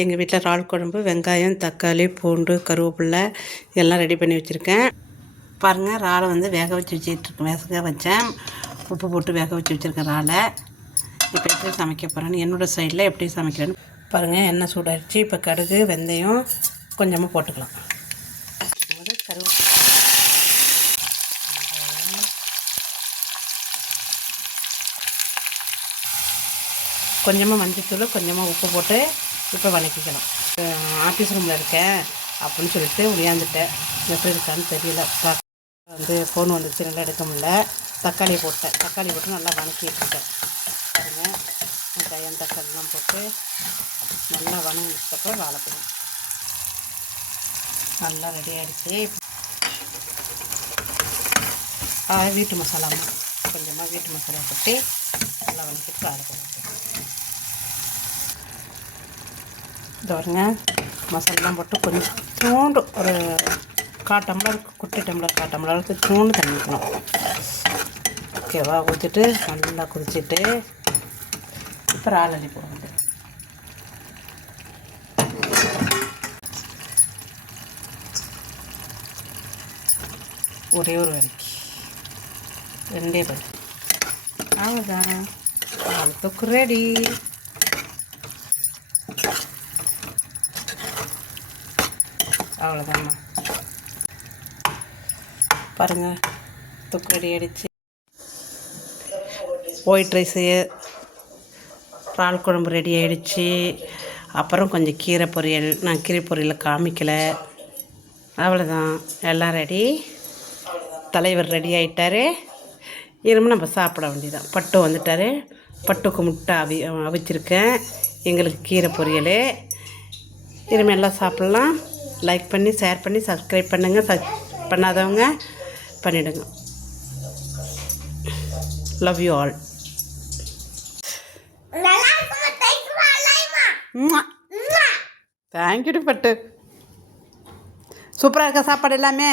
எங்கள் வீட்டில் இறால் குழம்பு, வெங்காயம், தக்காளி, பூண்டு, கருவேப்பிலை எல்லாம் ரெடி பண்ணி வச்சுருக்கேன். பாருங்கள், இறாலை வந்து வேக வச்சேன். உப்பு போட்டு வேக வச்சுருக்கேன் இறாலை. இப்போ எப்படி சமைக்க போகிறேன்னு என்னோடய சைடில் எப்படி சமைக்கிறேன்னு பாருங்கள். எண்ணெய் சூடாகிடுச்சு. இப்போ கடுகு, வெந்தயம் கொஞ்சமாக போட்டுக்கலாம். கருவேப்பிலை, கொஞ்சமாக மஞ்சள்தூள், கொஞ்சமாக உப்பு போட்டு இப்போ வதக்கிக்கலாம். ஆஃபீஸ் ரூமில் இருக்கேன் அப்படின்னு சொல்லிட்டு உடையாந்துட்டேன். எப்படி இருக்கான்னு தெரியல. வந்து ஃபோன் வந்துச்சு, நல்லா எடுக்க முடியல. தக்காளி போட்டு நல்லா வதக்கி எடுத்துட்டேன். பாருங்கள், வெங்காயம் தக்காளிலாம் போட்டு நல்லா வதங்கினதுக்கப்புறம் வாழைப்பழம் நல்லா ரெடி ஆகிடுச்சு. வீட்டு மசாலா கொஞ்சமாக வீட்டு மசாலா போட்டு நல்லா வதக்கிட்டு வாழைப்பழம் பாருங்க. மசாலாம் போட்டு கொஞ்சம் தூண்டு ஒரு குட்டி டம்ளருக்கு தூண்டு தண்ணி ஊற்றணும். ஓகேவா? ஊற்றிட்டு நல்லா குடிச்சிட்டு இப்போ இறால் அள்ளி போடுங்க. ஒரே ஒரு வரைக்கும் 2 பேர் அவ்வளோதான். தொக்கு ரெடி. அவ்வளோதாம்மா. பாருங்கள், தொக்கு ரெடி ஆகிடுச்சு. ஒயிட் ரைஸு, இறால் குழம்பு ரெடி ஆகிடுச்சு. அப்புறம் கொஞ்சம் கீரை பொரியல். நான் கீரை பொரியலில் காமிக்கலை. அவ்வளோதான், எல்லாம் ரெடி. தலைவர் ரெடி ஆகிட்டார். இனிமேல் நம்ம சாப்பிட வேண்டியதான். பட்டு வந்துட்டார். பட்டுக்கு முட்டை அவிச்சிருக்கேன். எங்களுக்கு கீரை பொரியல். இனிமேல் எல்லாம் சாப்பிட்லாம். லைக் பண்ணி, ஷேர் பண்ணி, சப்ஸ்கிரைப் பண்ணுங்கள். பண்ணாதவங்க பண்ணிவிடுங்க. Love you all. தேங்க்யூ பட்டு. சூப்பராக இருக்கா சாப்பாடு எல்லாமே?